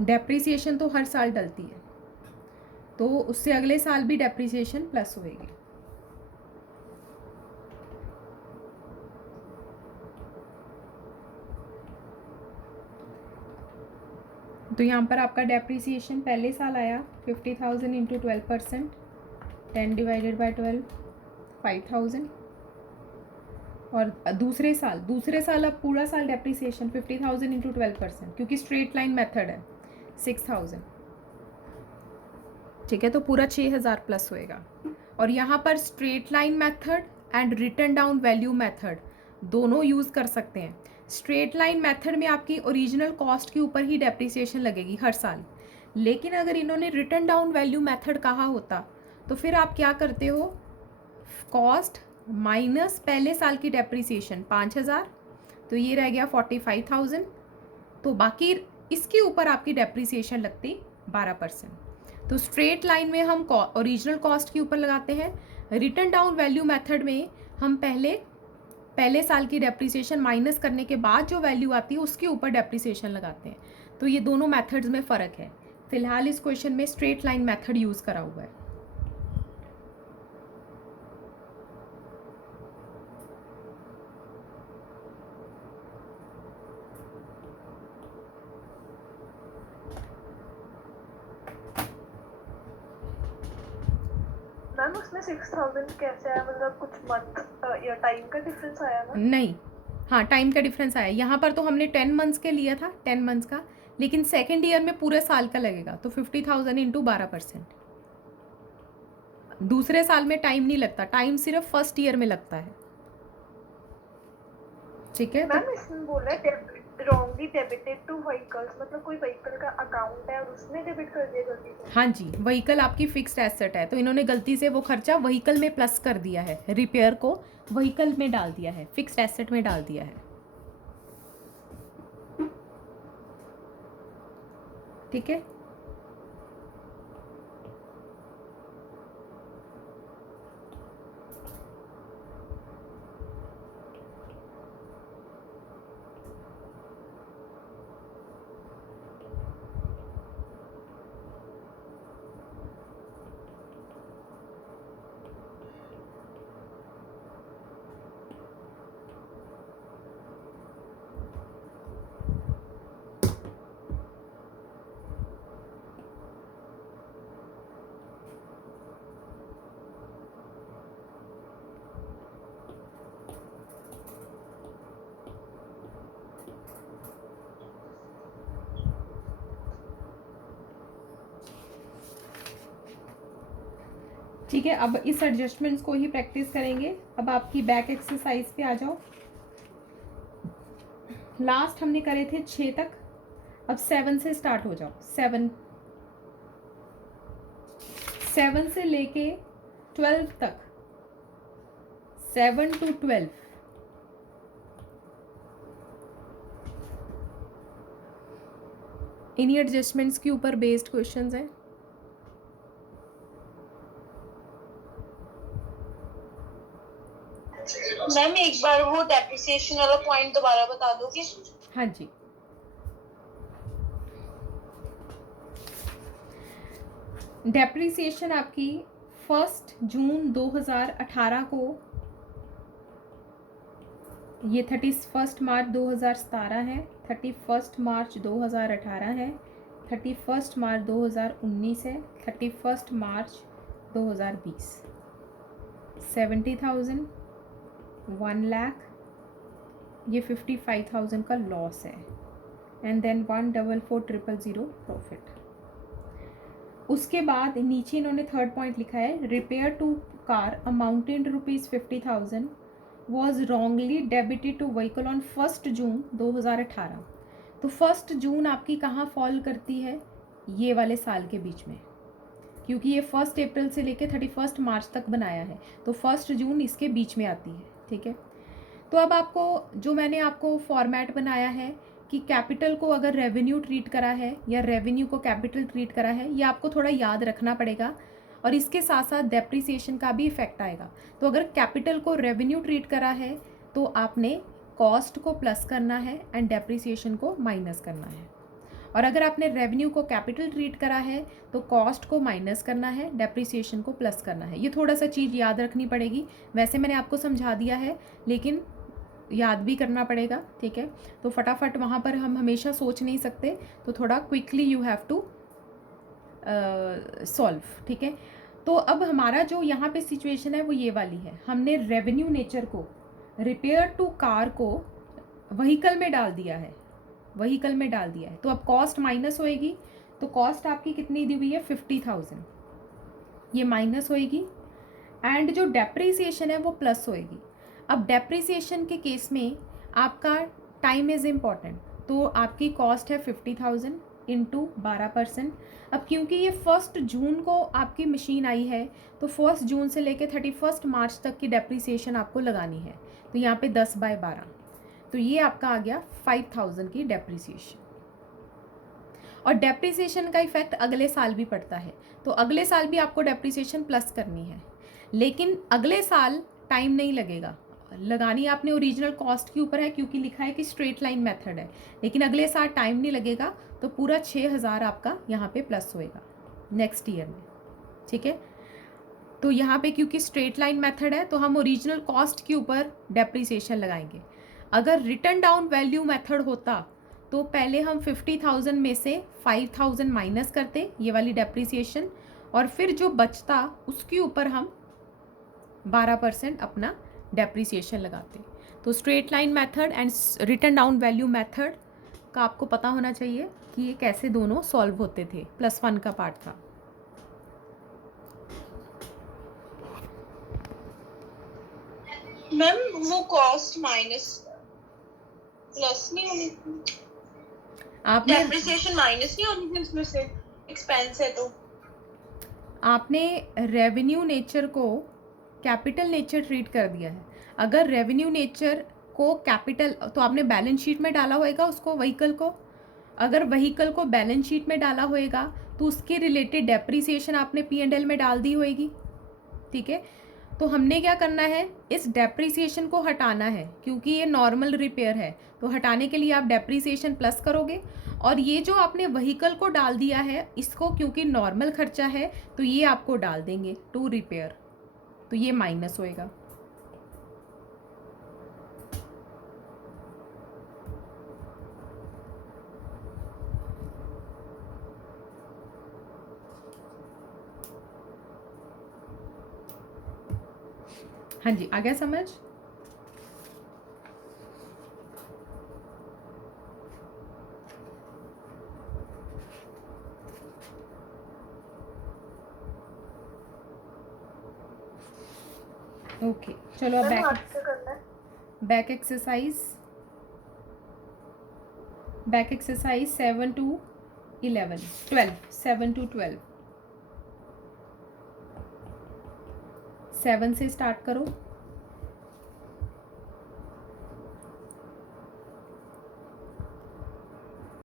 Depreciation तो हर साल डलती है, तो उससे अगले साल भी डेप्रिसिएशन प्लस होएगी। तो यहाँ पर आपका डेप्रिसिएशन पहले साल आया 50,000 इंटू 12%, 10 डिवाइडेड बाई 12, 5,000। और दूसरे साल अब पूरा साल डेप्रिसिएशन 50,000 इंटू 12%, क्योंकि स्ट्रेट लाइन मेथड है, 6,000। ठीक है, तो पूरा 6,000 प्लस होएगा। और यहाँ पर straight line method and return down value method दोनों यूज़ कर सकते हैं। स्ट्रेट लाइन मेथड में आपकी ओरिजिनल कॉस्ट के ऊपर ही डेप्रिसिएशन लगेगी हर साल, लेकिन अगर इन्होंने रिटर्न डाउन वैल्यू मेथड कहा होता तो फिर आप क्या करते हो, कॉस्ट माइनस पहले साल की डेप्रिसिएशन 5,000, तो ये रह गया 45,000, तो बाकी इसके ऊपर आपकी डेप्रिसिएशन लगती 12%। तो स्ट्रेट लाइन में हम ओरिजिनल कॉस्ट के ऊपर लगाते हैं, रिटर्न डाउन वैल्यू मेथड में हम पहले साल की डेप्रिसिएशन माइनस करने के बाद जो वैल्यू आती है उसके ऊपर डेप्रिसिएशन लगाते हैं। तो ये दोनों मेथड्स में फ़र्क है। फिलहाल इस क्वेश्चन में स्ट्रेट लाइन मेथड यूज़ करा हुआ है। मैम उसमें 6,000 कैसे आया, मतलब कुछ मंथ या टाइम का डिफरेंस आया ना? नहीं, हाँ टाइम का डिफरेंस आया। यहाँ पर तो हमने 10 मंथ्स के लिया था, 10 मंथ्स का, लेकिन सेकेंड ईयर में पूरे साल का लगेगा, तो 50,000 इंटू 12%। दूसरे साल में टाइम नहीं लगता, टाइम सिर्फ फर्स्ट ईयर में लगता है। ठीक है, मैम इसमें बोला है रॉन्गली डेबिटेड टू व्हीकल्स, मतलब कोई व्हीकल का अकाउंट है और उसने डेबिट कर दिया गलती से। हाँ जी, व्हीकल आपकी फिक्स्ड एसेट है, तो इन्होंने गलती से वो खर्चा व्हीकल में प्लस कर दिया है, रिपेयर को व्हीकल में डाल दिया है, फिक्स्ड एसेट में डाल दिया है। ठीक है, ठीक है, अब इस एडजस्टमेंट्स को ही प्रैक्टिस करेंगे। अब आपकी बैक एक्सरसाइज पे आ जाओ। लास्ट हमने करे थे 6 तक, अब 7 से स्टार्ट हो जाओ। 7 से लेके 12 तक, 7 to 12, इन्हीं एडजस्टमेंट्स के ऊपर बेस्ड क्वेश्चंस हैं। मैम एक बार वो डेप्रिसिएशन वाला पॉइंट दोबारा बता दोगे? हाँ जी, डेप्रिसिएशन आपकी 1 जून 2018 को, ये 31 मार्च 2017 है, 31 मार्च 2018 है, 31 मार्च 2019 है, 31 मार्च 2020। 70,000, 1 लाख, ये 55,000 का लॉस है, एंड देन 144,000 प्रॉफिट। उसके बाद नीचे इन्होंने थर्ड पॉइंट लिखा है, repair to car amounted ₹50,000 was wrongly debited to vehicle on 1 June 2018। तो 1 जून आपकी कहाँ फॉल करती है, ये वाले साल के बीच में, क्योंकि ये 1 अप्रैल से लेके 31 मार्च तक बनाया है, तो 1 जून इसके बीच में आती है। ठीक है, तो अब आपको जो मैंने आपको फॉर्मेट बनाया है कि कैपिटल को अगर रेवेन्यू ट्रीट करा है या रेवेन्यू को कैपिटल ट्रीट करा है, ये आपको थोड़ा याद रखना पड़ेगा, और इसके साथ साथ डेप्रिसिएशन का भी इफेक्ट आएगा। तो अगर कैपिटल को रेवेन्यू ट्रीट करा है तो आपने कॉस्ट को प्लस करना है एंड डेप्रिसिएशन को माइनस करना है। और अगर आपने रेवेन्यू को कैपिटल ट्रीट करा है तो कॉस्ट को माइनस करना है, डेप्रिसिएशन को प्लस करना है। ये थोड़ा सा चीज़ याद रखनी पड़ेगी। वैसे मैंने आपको समझा दिया है लेकिन याद भी करना पड़ेगा, ठीक है। तो फटाफट वहाँ पर हम हमेशा सोच नहीं सकते, तो थोड़ा quickly you have to solve, ठीक है। तो अब हमारा जो यहाँ पे सिचुएशन है वो ये वाली है, हमने रेवेन्यू नेचर को रिपेयर टू कार को व्हीकल में डाल दिया है, व्हीकल में डाल दिया है। तो अब कॉस्ट माइनस होएगी, तो कॉस्ट आपकी कितनी दी हुई है 50,000, ये माइनस होएगी। एंड जो डेप्रिसिएशन है वो प्लस होएगी। अब डेप्रिसिएशन के केस में आपका टाइम इज़ इम्पॉर्टेंट, तो आपकी कॉस्ट है 50,000 इंटू 12%। अब क्योंकि ये 1 जून को आपकी मशीन आई है तो 1 जून से लेके 31 मार्च तक की डेप्रिसिएशन आपको लगानी है। तो यहाँ पे 10/12, तो ये आपका आ गया 5,000 की डेप्रिसिएशन। और डेप्रिसिएशन का इफेक्ट अगले साल भी पड़ता है, तो अगले साल भी आपको डेप्रिसिएशन प्लस करनी है, लेकिन अगले साल टाइम नहीं लगेगा, लगानी आपने ओरिजिनल कॉस्ट के ऊपर है क्योंकि लिखा है कि स्ट्रेट लाइन मेथड है, लेकिन अगले साल टाइम नहीं लगेगा। तो पूरा 6,000 आपका यहाँ पे प्लस होएगा नेक्स्ट ईयर में, ठीक है। तो यहाँ पे क्योंकि स्ट्रेट लाइन मेथड है तो हम ओरिजिनल कॉस्ट के ऊपर डेप्रिसिएशन लगाएंगे। अगर रिटर्न डाउन वैल्यू मेथड होता तो पहले हम 50,000 में से 5,000 माइनस करते, ये वाली डेप्रिसिएशन, और फिर जो बचता उसके ऊपर हम 12% अपना डेप्रिसिएशन लगाते। तो straight line method and return down value method का आपको पता होना चाहिए कि ये कैसे दोनों सॉल्व होते थे। +1 का पार्ट था। मैम वो कॉस्ट माइनस प्लस नहीं होनी, आपने डेप्रिसिएशन माइनस नहीं होनी थी उसमें से, एक्सपेंस है तो आपने रेवेन्यू नेचर को कैपिटल नेचर ट्रीट कर दिया है। अगर रेवेन्यू नेचर को कैपिटल, तो आपने बैलेंस शीट में डाला होएगा उसको, व्हीकल को। अगर व्हीकल को बैलेंस शीट में डाला होएगा तो उसके रिलेटेड डेप्रिसिएशन आपने P&L में डाल दी होएगी, ठीक है। तो हमने क्या करना है, इस डेप्रिसिएशन को हटाना है क्योंकि ये नॉर्मल रिपेयर है, तो हटाने के लिए आप डेप्रिसिएशन प्लस करोगे। और ये जो आपने व्हीकल को डाल दिया है इसको, क्योंकि नॉर्मल खर्चा है तो ये आपको डाल देंगे टू रिपेयर, तो ये माइनस होएगा। हाँ जी, आ गया समझ? ओके, चलो अब मैम हाथ से करना है। बैक एक्सरसाइज 7 to 11 12 7 to 12 7 से स्टार्ट करो।